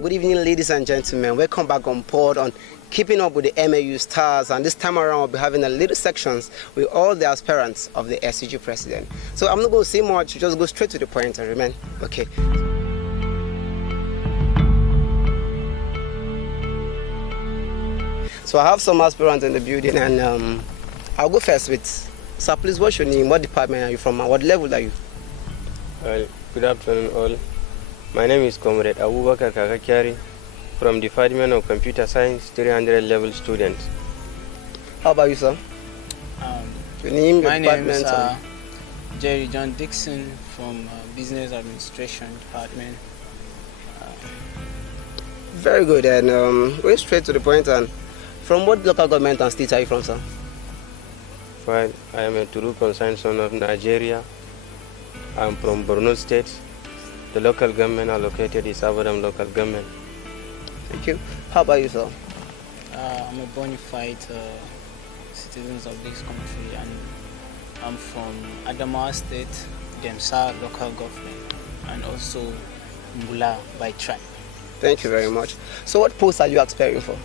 Good evening, ladies and gentlemen. Welcome back on board on Keeping Up with the MAU Stars. And this time around, we'll be having a little sections with all the aspirants of the SCG president. So I'm not going to say much, just go straight to the point and remain. Okay. So I have some aspirants in the building, and I'll go first with, sir, please, what's your name? What department are you from? And what level are you? Well, good afternoon all. My name is Comrade Kyari from Department of Computer Science, 300 level student. How about you, sir? Your name, your my department? name is Jerry John Dixon from Business Administration Department. Very good, and going straight to the point, and from what local government and state are you from, sir? Well, I am a true concerned son of Nigeria. I am from Borno State. The local government allocated is Abba local government. Thank you. How about you, sir? I'm a bona fide citizen of this country, and I'm from Adamawa State, Demsa local government, and also Mbula by tribe. Thank you very much. So what post are you aspiring for?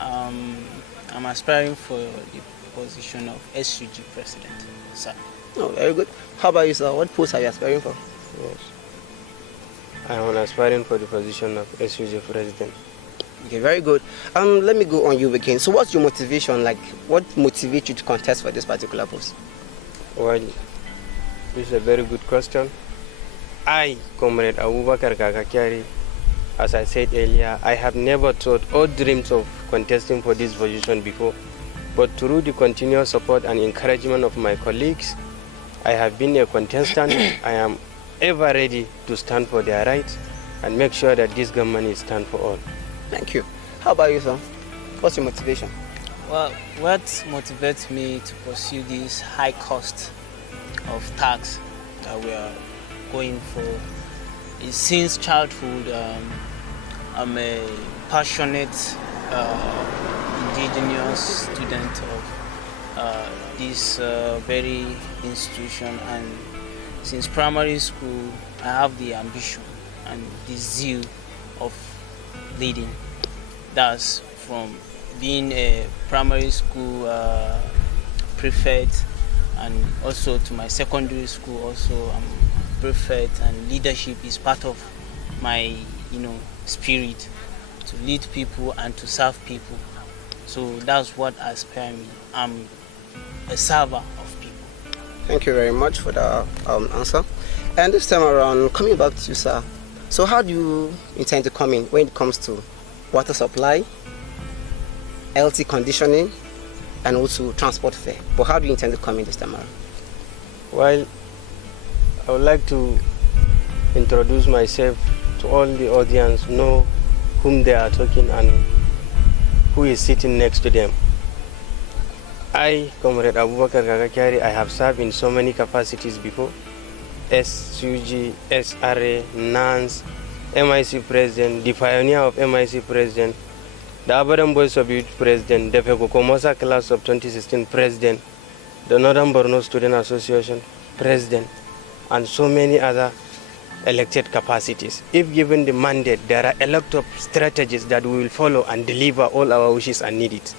I'm aspiring for the position of SCG president, sir. Oh, very good. How about you, sir? What post are you aspiring for? Yes. I am aspiring for the position of SUG president. Okay, very good. Let me go on you again. So what's your motivation? Like, what motivates you to contest for this particular post? Well, this is a very good question. I, Comrade Kyari, as I said earlier, I have never thought or dreamed of contesting for this position before. But through the continuous support and encouragement of my colleagues, I have been a contestant. I am ever ready to stand for their rights and make sure that this government is stand for all. Thank you. How about you, sir? What's your motivation? Well, what motivates me to pursue this high cost of tax that we are going for is since childhood, I'm a passionate indigenous student of this very institution, and since primary school I have the ambition and the zeal of leading. That's from being a primary school prefect, and also to my secondary school also I'm prefect, and leadership is part of my spirit, to lead people and to serve people. So that's what inspires me. I'm a server of people. Thank you very much for the answer. And this time around, coming back to you, sir. So how do you intend to come in when it comes to water supply, LT conditioning, and also transport fare? But how do you intend to come in this time around? Well, I would like to introduce myself to all the audience, know whom they are talking and who is sitting next to them. I, Comrade Kyari, I have served in so many capacities before. SUG, SRA, NANS, MIC President, the pioneer of MIC President, the Abba Boys of Youth President, the Komosa Class of 2016 President, the Northern Borno Student Association President, and so many other elected capacities. If given the mandate, there are a lot of strategies that we will follow and deliver all our wishes and needs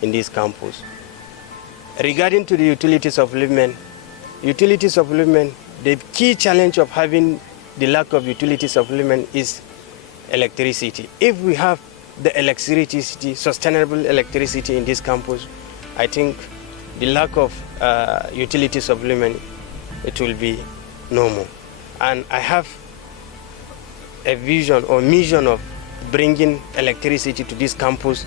in this campus. Regarding to the utility supplement, the key challenge of having the lack of utility supplement is electricity. If we have the electricity, sustainable electricity in this campus, I think the lack of utility supplement, it will be normal. And I have a vision or mission of bringing electricity to this campus.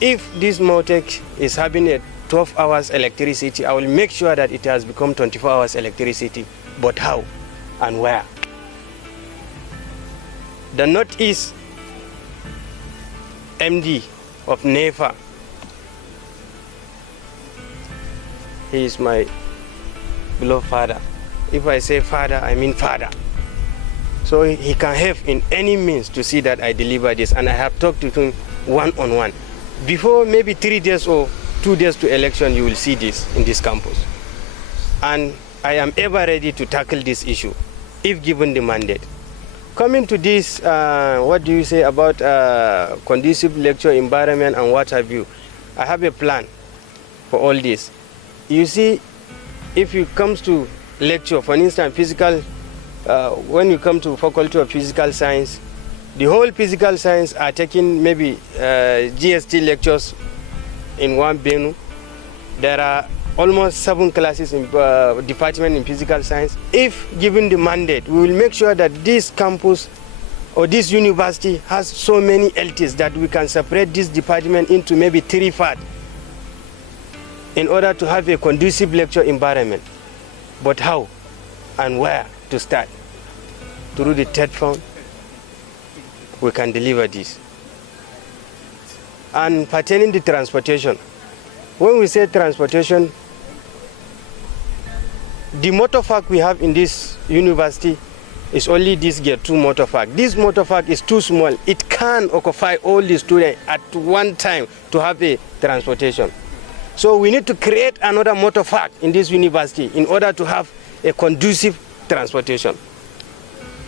If this MOTEC is having a 12 hours electricity, I will make sure that it has become 24 hours electricity. But how and where? The Northeast MD of NEFA, he is my beloved father. If I say father, I mean father. So he can have in any means to see that I deliver this, and I have talked to him one-on-one. Before maybe 3 days or 2 days to election, you will see this in this campus. And I am ever ready to tackle this issue if given the mandate. coming to this, what do you say about conducive lecture environment and what have you? I have a plan for all this. You see, if it comes to lecture, for instance, physical, when you come to Faculty of Physical Science, the whole physical science are taking maybe GST lectures in one venue. There are almost 7 classes in department in physical science. If given the mandate, we will make sure that this campus or this university has so many LTs that we can separate this department into maybe 3 parts in order to have a conducive lecture environment. But how and where to start? Through the third fund, we can deliver this. And pertaining to transportation, when we say transportation, the motor park we have in this university is only this Gate 2 motor park. This motor park is too small. It can't occupy all the students at one time to have a transportation. So we need to create another motor park in this university in order to have a conducive transportation.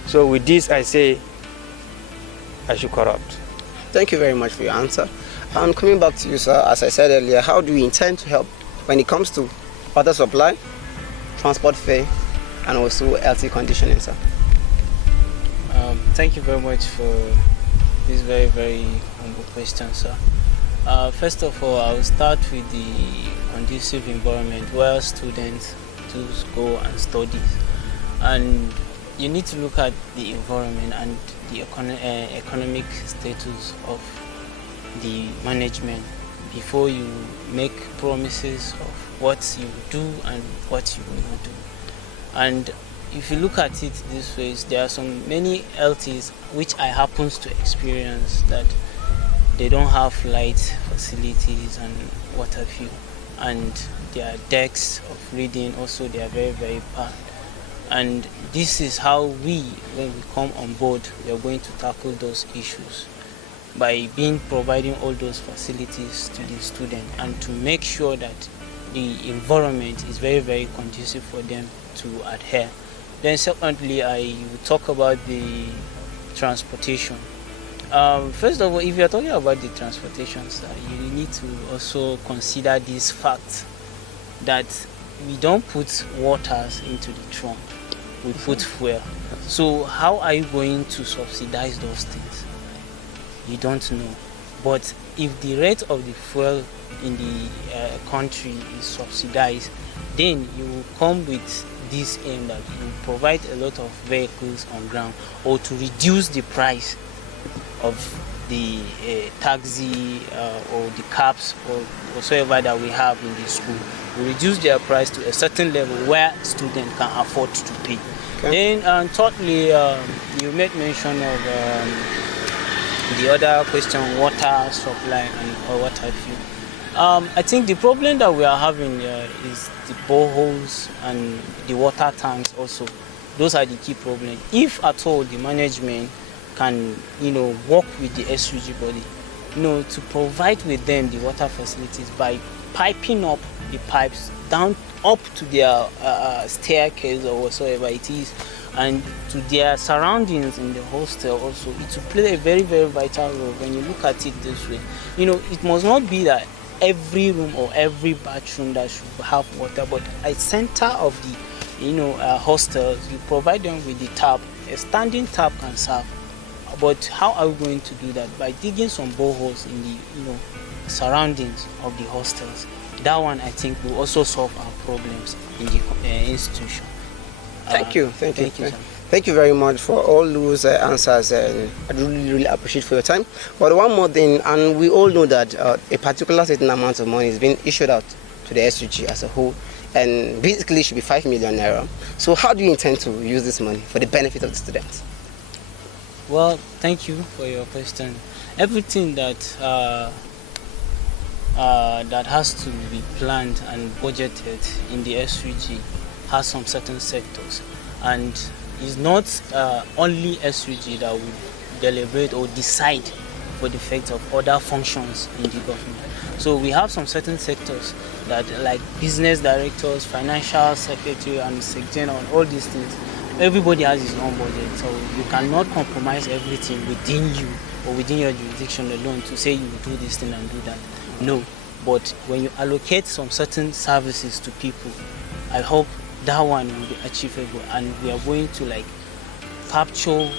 So with this, I say I should corrupt. Thank you very much for your answer. And coming back to you, sir, as I said earlier, how do you intend to help when it comes to water supply, transport fare, and also LT conditioning, sir? Thank you very much for this very, very humble question, sir. First of all, I will start with the conducive environment where students do go and study. And you need to look at the environment and the economic status of the management before you make promises of what you do and what you will not do. And if you look at it this way, there are some many LTs which I happens to experience that they don't have light facilities and what have you, and their decks of reading also, they are very, very bad. And this is how we, when we come on board, we are going to tackle those issues by providing all those facilities to the student and to make sure that the environment is very, very conducive for them to adhere. Then secondly, I will talk about the transportation. First of all, if you're talking about the transportation, sir, you need to also consider this fact that we don't put waters into the trunk, we put fuel. So how are you going to subsidize those things? You don't know. But if the rate of the fuel in the country is subsidized, then you will come with this aim that you provide a lot of vehicles on ground, or to reduce the price of the taxi or the cabs or whatsoever that we have in the school. We reduce their price to a certain level where students can afford to pay. Okay. Then thirdly, you made mention of the other question, water supply or what have you. I think the problem that we are having is the boreholes and the water tanks also. Those are the key problems. If at all the management can, work with the SUG body, to provide with them the water facilities by piping up the pipes down up to their staircase or whatsoever it is, and to their surroundings in the hostel also, it will play a very, very vital role when you look at it this way. It must not be that every room or every bathroom that should have water, but a center of the hostels, you provide them with the tap. A standing tap can serve. But how are we going to do that? By digging some boreholes in the surroundings of the hostels. That one, I think, will also solve our problems in the institution. Thank you. Thank you, sir. Thank you very much for all those answers. I really, really appreciate for your time. But one more thing, and we all know that a particular certain amount of money is being issued out to the SUG as a whole, and basically it should be 5 million naira. So how do you intend to use this money for the benefit of the students? Well, thank you for your question. Everything that that has to be planned and budgeted in the SUG has some certain sectors, and it's not only SUG that will deliberate or decide for the effect of other functions in the government. So we have some certain sectors that, like business directors, financial secretary, and secretary, and all these things, everybody has his own budget, so you cannot compromise everything within you or within your jurisdiction alone to say you will do this thing and do that. No, but when you allocate some certain services to people, I hope that one will be achievable, and we are going to like capture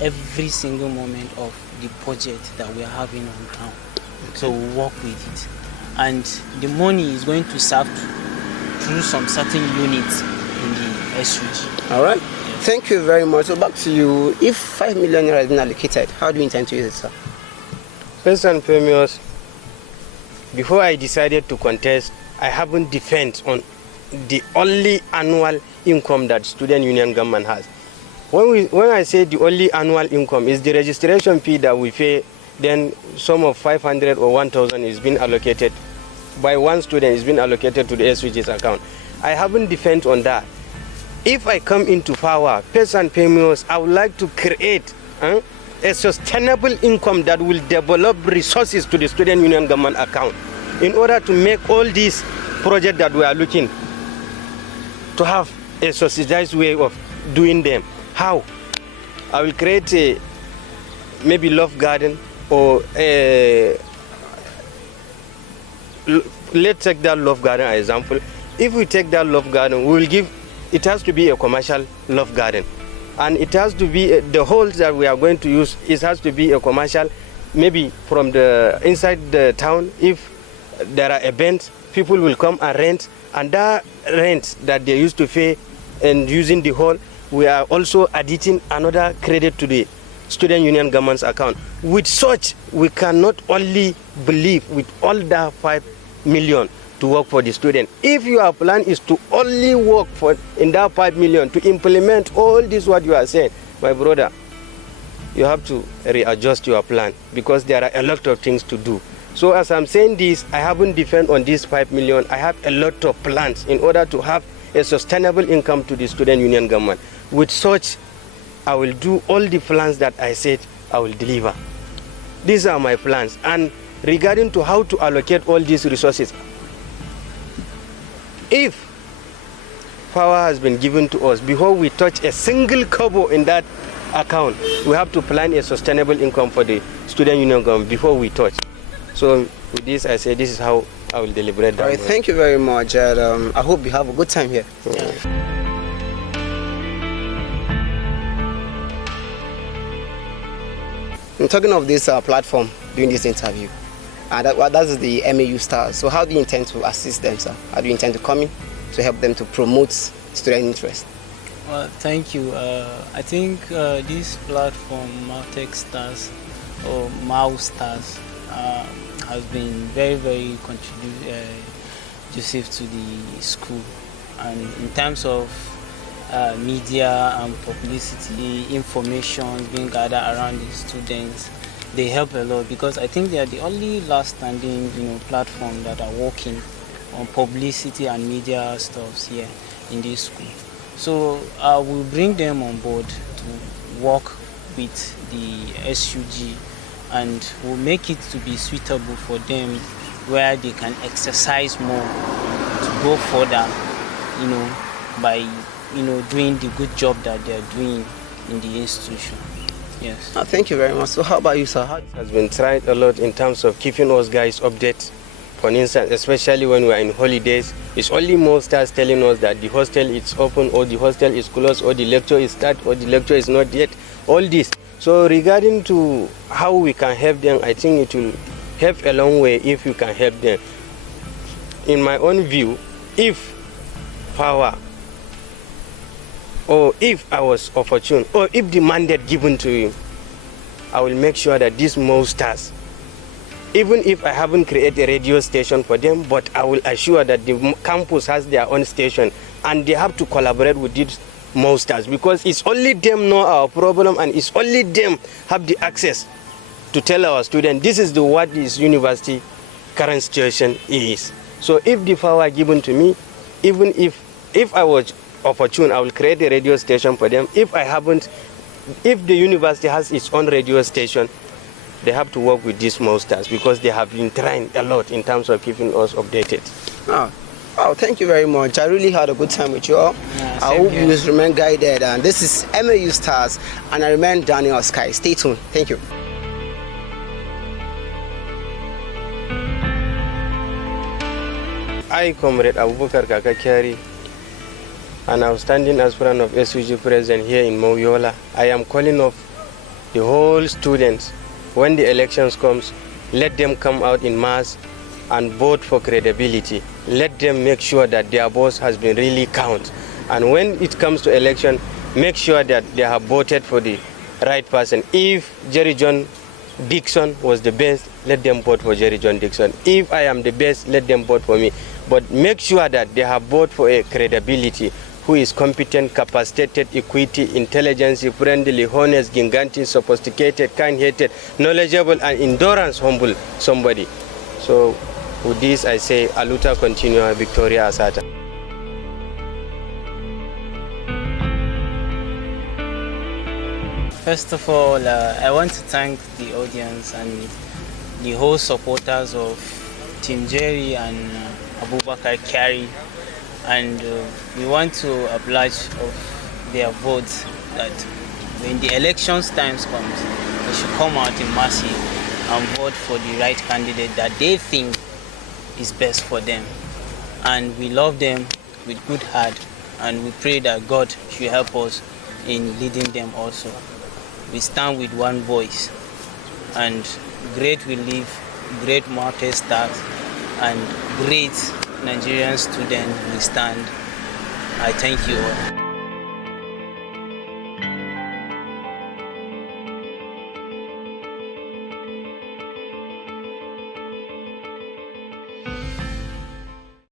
every single moment of the budget that we are having on ground. So we'll work with it, and the money is going to serve through some certain units in the SUG. All right. Yes. Thank you very much. So back to you. If 5 million naira has been allocated, how do you intend to use it, sir? First and foremost, before I decided to contest, I haven't defended on the only annual income that student union government has. When I say the only annual income is the registration fee that we pay, then sum of 500 or 1,000 is being allocated by one student, is being allocated to the SUG's account. I haven't defended on that. If I come into power, first and foremost, I would like to create a sustainable income that will develop resources to the student union government account in order to make all these projects that we are looking to have a subsidized way of doing them. How? I will create a maybe love garden, or let's take that love garden as example. If we take that love garden, we will give, it has to be a commercial love garden, and it has to be the halls that we are going to use, it has to be a commercial, maybe from the inside the town. If there are events, people will come and rent, and that rent that they used to pay and using the hall, we are also additing another credit to the student union government's account. With such, we cannot only believe with all the 5 million to work for the student. If your plan is to only work for in that 5 million to implement all this what you are saying, my brother, you have to readjust your plan, because there are a lot of things to do. So as I'm saying this, I haven't defended on this 5 million. I have a lot of plans in order to have a sustainable income to the student union government. With such, I will do all the plans that I said I will deliver. These are my plans. And regarding to how to allocate all these resources, if power has been given to us before we touch a single kobo in that account, we have to plan a sustainable income for the student union government before we touch. So with this, I say this is how I will deliberate that. All right, thank you very much. I hope you have a good time here. Yeah. I'm talking of this platform doing this interview, and that is the MAU stars. So how do you intend to assist them, sir? How do you intend to come in to help them to promote student interest? Well, thank you. I think this platform, MAU Stars or MAU Stars, has been very, very conducive to the school, and in terms of media and publicity, information being gathered around the students, they help a lot, because I think they are the only last standing platform that are working on publicity and media stuffs here in this school. So we'll bring them on board to work with the SUG, and we'll make it to be suitable for them, where they can exercise more to go further, by doing the good job that they're doing in the institution. Yes. Thank you very much. So how about you, sir? It has been tried a lot in terms of keeping us guys updated. For instance, especially when we are in holidays, it's only more stars telling us that the hostel is open, or the hostel is closed, or the lecture is start, or the lecture is not yet. All this. So regarding to how we can help them, I think it will help a long way if you can help them. In my own view, if power, or if I was opportune, or if the mandate given to him, I will make sure that these MAU stars, even if I haven't created a radio station for them, but I will assure that the campus has their own station, and they have to collaborate with these MAU stars, because it's only them know our problem, and it's only them have the access to tell our students this is what this university current situation is. So if the power given to me, even if I was opportune, I will create a radio station for them. If I haven't, if the university has its own radio station, they have to work with these MAU stars, because they have been trying a lot in terms of keeping us updated. Oh, thank you very much. I really had a good time with you all. Yeah, I same hope here. you remain guided. And this is MAU Stars, and I remain Daniel Sky. Stay tuned. Thank you. I, Comrade Abubakar Kaka Kyari, an outstanding aspirant of SUG president here in MAU Yola. I am calling off the whole students. When the elections comes, let them come out in mass and vote for credibility. Let them make sure that their vote has been really counted. And when it comes to election, make sure that they have voted for the right person. If Jerry John Dixon was the best, let them vote for Jerry John Dixon. If I am the best, let them vote for me. But make sure that they have voted for a credibility, who is competent, capacitated, equity, intelligence, friendly, honest, ginganti, sophisticated, kind-hearted, knowledgeable, and endurance, humble somebody. So with this, I say, Aluta continua, Victoria Asata. First of all, I want to thank the audience and the whole supporters of Team Jerry and Abubakar Kyari, and we want to oblige of their votes that when the elections times comes, they should come out in massive and vote for the right candidate that they think is best for them. And we love them with good heart, and we pray that God should help us in leading them also. We stand with one voice, and great will live, great market start, and great Nigerian student will stand. I thank you all.